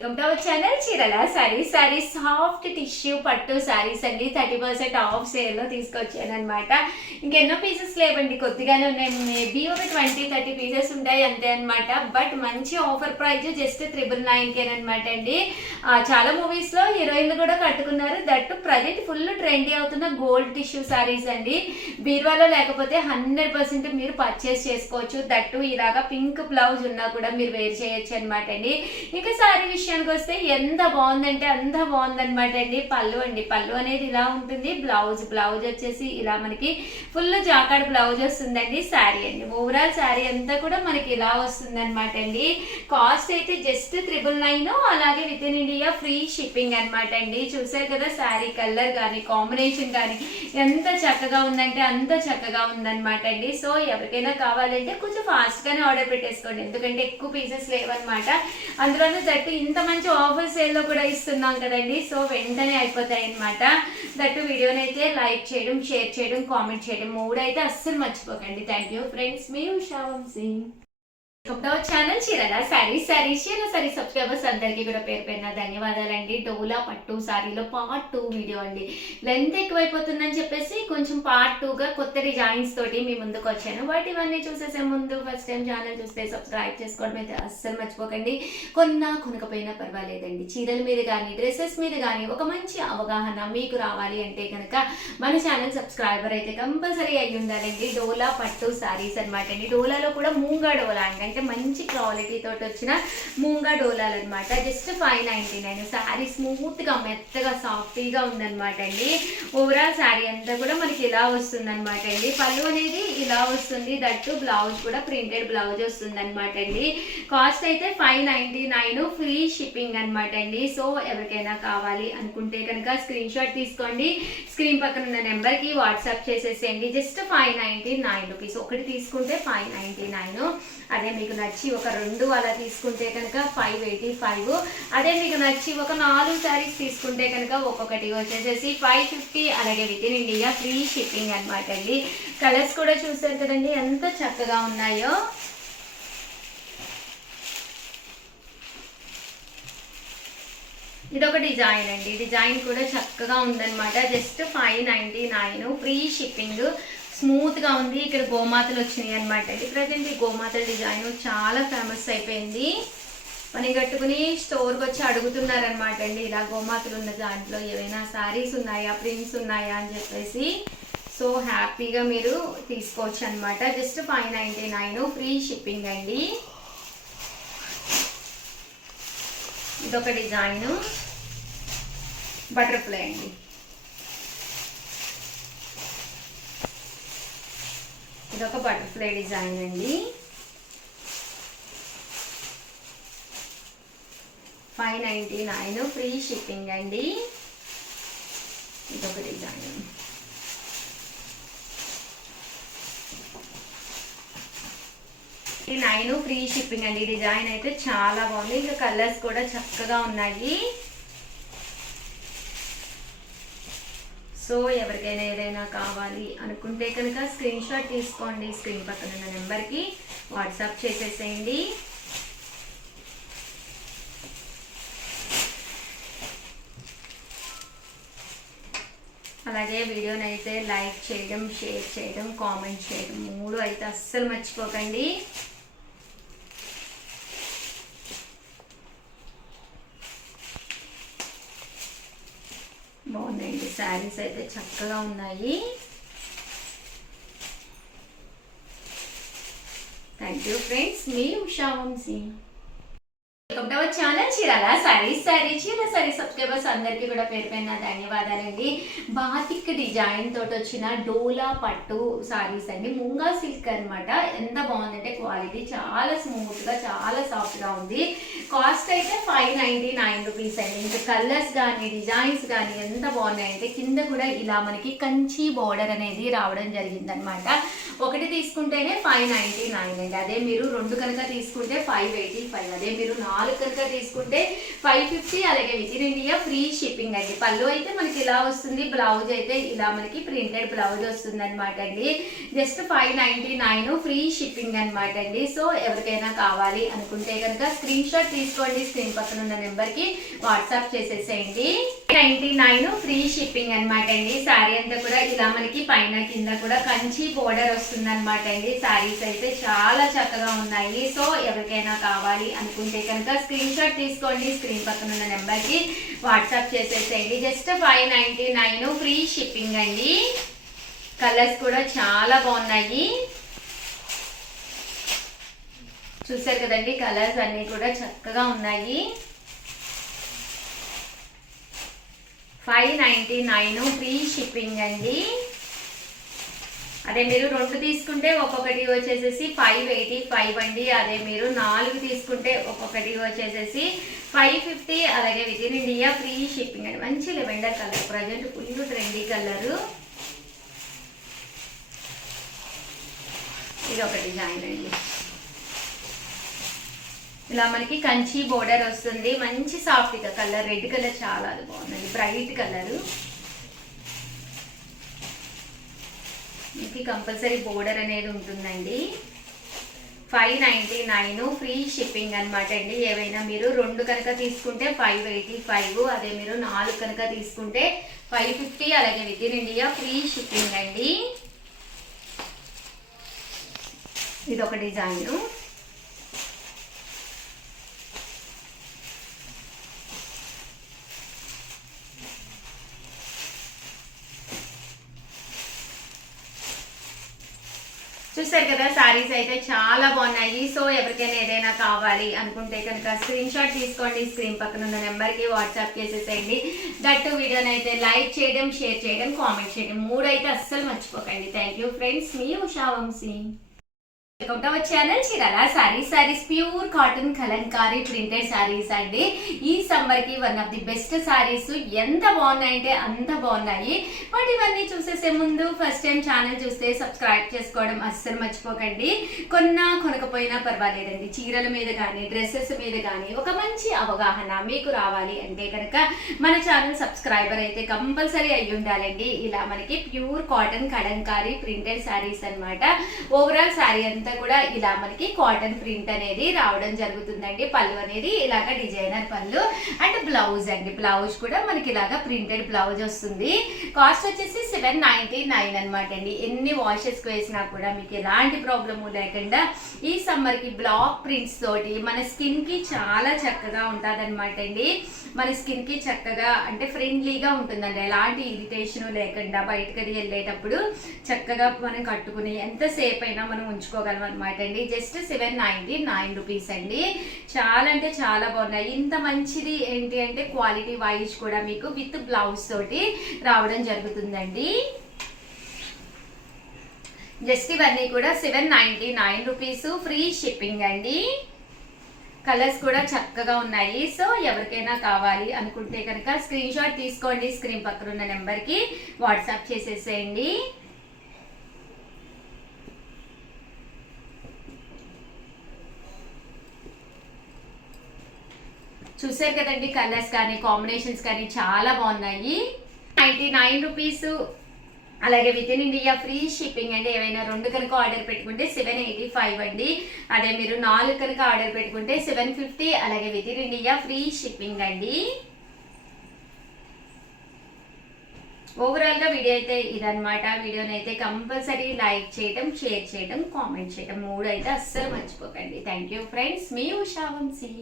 Welcome to our channel Chirala saris soft tissue పట్టు సారీస్ అండి 30% of sale లో తీసుకొచ్చాను అనమాట. ఇంకెన్నో పీసెస్ లేవండి, కొద్దిగానే ఉన్నాయి. మేబీ ఒక 20-30 పీసెస్ ఉంటాయి అంతే అనమాట. బట్ మంచి ఆఫర్ ప్రైస్ జస్ట్ 999 అనమాట అండి. చాలా మూవీస్ లో హీరోయిన్లు కూడా కట్టుకున్నారు. దట్టు ప్రజెంట్ ఫుల్ ట్రెండీ అవుతున్న గోల్డ్ టిష్యూ సారీస్ అండి. బీరువాలో లేకపోతే 100% మీరు పర్చేస్ చేసుకోవచ్చు. దట్టు ఇలాగా పింక్ బ్లౌజ్ ఉన్నా కూడా మీరు వేర్ చేయొచ్చు అనమాట అండి. ఇంకా సారీ విషయానికి వస్తే ఎంత బాగుందంటే అంత బాగుందనమాట అండి. పళ్ళు అనేది ఇలా ఉంటుంది. బ్లౌజ్ వచ్చేసి ఇలా మనకి ఫుల్ జాకాడ్ బ్లౌజ్ వస్తుందండి. శారీ అండి, ఓవరాల్ శారీ అంతా కూడా మనకి ఇలా వస్తుంది అనమాట అండి. కాస్ట్ అయితే జస్ట్ 999, అలాగే within India free shipping అనమాట అండి. చూసారు కదా శారీ కలర్ కానీ కాంబినేషన్ కానీ ఎంత చక్కగా ఉందంటే అంత చక్కగా ఉందన్నమాట అండి. సో ఎవరికైనా కావాలంటే కొంచెం ఫాస్ట్ గానే ఆర్డర్ పెట్టేసుకోండి, ఎందుకంటే ఎక్కువ పీసెస్ లేవన్నమాట. అందులోనూ దట్టు ఇంత మంచి ఆఫర్ సేల్ లో కూడా ఇస్తున్నాం కదండి. సో వెంటనే అయిపోతాయి అనమాట. దట్టు వీడియోని అయితే లైక్ చేయడం, షేర్ చేయడం, కామెంట్ చేయడం 3 అయితే అస్సలు మర్చిపోకండి. థ్యాంక్ యూ ఫ్రెండ్స్, మీ ఉషా వంశీ. ఛానల్ చీరల సారీస్ సబ్స్క్రైబర్స్ అందరికీ కూడా పేరు పేరున ధన్యవాదాలండి. డోలా పట్టు సారీలో పార్ట్ 2 వీడియో అండి. లెంత్ ఎక్కువైపోతుందని చెప్పేసి కొంచెం పార్ట్ 2గా కొత్త డిజైన్స్ తోటి మీ ముందుకు వచ్చాను. బట్ ఇవన్నీ చూసేసే ముందు ఫస్ట్ టైం ఛానల్ చూస్తే సబ్స్క్రైబ్ చేసుకోవడం అయితే అస్సలు మర్చిపోకండి. కొనకపోయినా పర్వాలేదండి, చీరల మీద కానీ డ్రెస్సెస్ మీద కానీ ఒక మంచి అవగాహన మీకు రావాలి అంటే కనుక మన ఛానల్ సబ్స్క్రైబర్ అయితే కంపల్సరీ అయ్యి ఉండాలండి. డోలా పట్టు సారీస్ అనమాట అండి. డోలాలో కూడా మూంగా డోలా అంటే మంచి క్వాలిటీ తోటి వచ్చిన మూంగా డోలాలు అనమాట. జస్ట్ 599. శారీ స్మూత్ గా మెత్తగా సాఫ్టీగా ఉందన్నమాట అండి. ఓవరాల్ శారీ అంతా కూడా మనకి ఇలా వస్తుంది అనమాట అండి. పళ్ళు అనేది ఇలా వస్తుంది. దట్టు బ్లౌజ్ కూడా ప్రింటెడ్ బ్లౌజ్ వస్తుంది అనమాట అండి. కాస్ట్ అయితే 599, ఫ్రీ షిప్పింగ్ అనమాట అండి. సో ఎవరికైనా కావాలి అనుకుంటే కనుక స్క్రీన్ షాట్ తీసుకోండి, స్క్రీన్ పక్కన ఉన్న నెంబర్ కి వాట్సాప్ చేసేసేయండి. Just 599 rupees. ఒకటి తీసుకుంటే 599. అదే మీకు నచ్చి ఒక 2 అలా తీసుకుంటే కనుక 585. అదే మీకు నచ్చి ఒక 4 శారీస్ తీసుకుంటే కనుక ఒక్కొక్కటి వచ్చేసేసి 550. అలాగే within India free shipping అనమాట అండి. కలర్స్ కూడా చూసారు కదండి ఎంత చక్కగా ఉన్నాయో. ఇదొక డిజైన్ అండి. డిజైన్ కూడా చక్కగా ఉందన్నమాట. Just 599, free shipping. స్మూత్ గా ఉంది. ఇక్కడ గోమాతలు వచ్చినాయి అనమాట అండి. ప్రజెంట్ ఈ గోమాతల డిజైన్ చాలా ఫేమస్ అయిపోయింది. పని కట్టుకుని స్టోర్కి వచ్చి అడుగుతున్నారనమాట అండి. ఇలా గోమాతలు ఉన్న దాంట్లో ఏవైనా శారీస్ ఉన్నాయా, ప్రింట్స్ ఉన్నాయా అని చెప్పేసి. సో హ్యాపీగా మీరు తీసుకోవచ్చు అనమాట. జస్ట్ 599, ఫ్రీ షిప్పింగ్ అండి. ఇదొక డిజైన్ బటర్ఫ్లై అండి. ఇదొక బటర్ఫ్లై డిజైన్ అండి. 599, ఫ్రీ షిప్పింగ్ అండి. ఇదొక డిజైన్. ఈ 9 ఫ్రీ షిప్పింగ్ అండి. డిజైన్ అయితే చాలా బాగుంది. ఇంకా కలర్స్ కూడా చక్కగా ఉన్నాయి. సో ఎవరికైనా ఏదైనా కావాలి అనుకుంటే కనుక స్క్రీన్ షాట్ తీసుకోండి, స్క్రీన్ పక్కన ఉన్న నెంబర్కి వాట్సాప్ చేసేసేయండి. అలాగే వీడియోని అయితే లైక్ చేయడం, షేర్ చేయడం, కామెంట్ చేయడం 3 అయితే అస్సలు మర్చిపోకండి. బాగున్నాయండి శారీస్ అయితే చక్కగా ఉన్నాయి. థ్యాంక్ యూ ఫ్రెండ్స్, మీ Usha Vamsi. Welcome to our channel Chirala saris subscribers అందరికీ కూడా పేరు పైన ధన్యవాదాలండి. బాతిక్ డిజైన్ తోటి వచ్చిన డోలా పట్టు సారీస్ అండి. ముంగా సిల్క్ అనమాట. ఎంత బాగుందంటే క్వాలిటీ చాలా స్మూత్ గా చాలా సాఫ్ట్ గా ఉంది. కాస్ట్ అయితే 599 రూపీస్ అండి. ఇంకా కలర్స్ కానీ డిజైన్స్ కానీ ఎంత బాగున్నాయంటే కింద కూడా ఇలా మనకి కంచి బోర్డర్ అనేది రావడం జరిగింది అనమాట. ఒకటి తీసుకుంటేనే 599 అండి. అదే మీరు 2 కనుక తీసుకుంటే 585. అదే మీరు 4 కనుక కనుక తీసుకుంటే 550, అలాగే within India free shipping అండి. పళ్ళు అయితే మనకి ఇలా వస్తుంది, బ్లౌజ్ అయితే ఇలా మనకి ప్రింటెడ్ బ్లౌజ్ వస్తుంది అనమాట అండి. జస్ట్ 599 ఫ్రీ షిప్పింగ్ అనమాట అండి. సో ఎవరికైనా కావాలి అనుకుంటే కనుక స్క్రీన్ షాట్ తీసుకోండి, స్క్రీన్ పక్కన ఉన్న నెంబర్ కి వాట్సాప్ చేసేసేయండి. 99 ఫ్రీ షిప్పింగ్ అనమాట అండి. శారీ అంతా కూడా ఇలా మనకి పైన కింద కూడా కంచి బోర్డర్ వస్తుంది అనమాట అండి. శారీస్ అయితే చాలా చక్కగా ఉన్నాయి. సో ఎవరికైనా కావాలి అనుకుంటే కనుక స్క్రీన్ షాట్ తీసుకోండి, స్క్రీన్ పక్కన ఉన్న నెంబర్ కి వాట్సాప్ చేసేసేయండి. జస్ట్ 599 ఫ్రీ షిప్పింగ్ అండి. కలర్స్ కూడా చాలా బాగున్నాయి, చూసారు కదండి. కలర్స్ అన్ని కూడా చక్కగా ఉన్నాయి. 599 ఫ్రీ షిప్పింగ్ అండి. అదే మీరు 2 తీసుకుంటే ఒక్కొక్కటి వచ్చేసేసి 585 అండి. అదే మీరు 4 తీసుకుంటే ఒక్కొక్కటి వచ్చేసేసి 550, అలాగే within India free shipping అండి. మంచి lavender colour, present full trendy colour. ఇది ఒక డిజైన్ అండి. ఇలా మనకి కంచి బోర్డర్ వస్తుంది, మంచి సాఫ్ట్ కలర్, రెడ్ కలర్ చాలా బాగుందండి, బ్రైట్ కలరు. మనకి కంపల్సరీ బోర్డర్ అనేది ఉంటుందండి. 599 ఫ్రీ షిప్పింగ్ అనమాట అండి. ఏవైనా మీరు 2 కనుక తీసుకుంటే 585, అదే మీరు 4 కనుక తీసుకుంటే 550, అలాగే within India free shipping అండి. ఇది ఒక డిజైన్. చూసారు కదా, సారీస్ అయితే చాలా బాగున్నాయి. సో ఎవరికైనా ఏదైనా కావాలి అనుకుంటే కనుక స్క్రీన్ షాట్ తీసుకోండి, స్క్రీన్ పక్కన ఉన్న నెంబర్కి వాట్సాప్ చేసేసేయండి. దట్టు వీడియోని అయితే లైక్ చేయడం, షేర్ చేయడం, కామెంట్ చేయడం 3 అయితే అస్సలు మర్చిపోకండి. థ్యాంక్ యూ ఫ్రెండ్స్, మీ Usha Vamsi. Welcome to our channel Chirala saris pure cotton Kalamkari printed saris అండి. ఈ సమ్మర్ కి one of the best saris. ఎంత బాగున్నాయంటే అంత బాగున్నాయి. బట్ ఇవన్నీ చూసేసే ముందు ఫస్ట్ టైం ఛానల్ చూస్తే సబ్స్క్రైబ్ చేసుకోవడం అస్సలు మర్చిపోకండి. కొనకపోయినా పర్వాలేదండి, చీరల మీద కానీ డ్రెస్సెస్ మీద కానీ ఒక మంచి అవగాహన మీకు రావాలి అంటే కనుక మన ఛానల్ సబ్స్క్రైబర్ అయితే కంపల్సరీ అయ్యి ఉండాలండి. ఇలా మనకి pure cotton Kalamkari printed saris అనమాట. ఓవరాల్ సారీ అంతా కూడా ఇలా మనకి కాటన్ ప్రింట్ అనేది రావడం జరుగుతుందండి. పళ్ళు అనేది ఇలాగ డిజైనర్ పళ్ళు అండ్ బ్లౌజ్ అండి. బ్లౌజ్ కూడా మనకి ఇలాగ ప్రింటెడ్ బ్లౌజ్ వస్తుంది. కాస్ట్ వచ్చేసి 799 అనమాట అండి. ఎన్ని వాషెస్ వేసినా కూడా మీకు ఎలాంటి ప్రాబ్లము లేకుండా ఈ సమ్మర్ కి బ్లాక్ ప్రింట్స్ తోటి మన స్కిన్ కి చాలా చక్కగా ఉంటుంది అనమాట అండి. మన స్కిన్ కి చక్కగా అంటే ఫ్రెండ్లీగా ఉంటుందండి. ఎలాంటి ఇరిటేషన్ లేకుండా బయటకు వెళ్ళేటప్పుడు చక్కగా మనం కట్టుకుని ఎంతసేపు అయినా మనం ఉంచుకోగలం అనమాట అండి. జస్ట్ 799 రూపీస్ అండి. చాలా అంటే చాలా బాగున్నాయి. ఇంత మంచిది ఏంటి అంటే క్వాలిటీ వైజ్ కూడా మీకు విత్ బ్లౌజ్ తోటి రావడం జరుగుతుందండి. జస్ట్ ఇవన్నీ కూడా 799 రూపీస్ ఫ్రీ షిప్పింగ్ అండి. కలర్స్ కూడా చక్కగా ఉన్నాయి. సో ఎవరికైనా కావాలి అనుకుంటే కనుక స్క్రీన్ షాట్ తీసుకోండి, స్క్రీన్ పక్కన ఉన్న నెంబర్కి వాట్సాప్ చేసేసేయండి. చూసారు కదండి, కలర్స్ కానీ కాంబినేషన్స్ కానీ చాలా బాగున్నాయి. 99 రూపీస్, అలాగే within India free shipping అండి. ఏవైనా 2 కనుక ఆర్డర్ పెట్టుకుంటే 785 అండి. అదే మీరు 4 కనుక ఆర్డర్ పెట్టుకుంటే 750, అలాగే within India free shipping అండి. ఓవరాల్ గా వీడియో అయితే ఇదనమాట. వీడియోని అయితే కంపల్సరీ లైక్ చేయడం, షేర్ చేయడం, కామెంట్ చేయడం 3 అయితే అస్సలు మర్చిపోకండి. థ్యాంక్ యూ ఫ్రెండ్స్, మీ ఉషా వంశీ.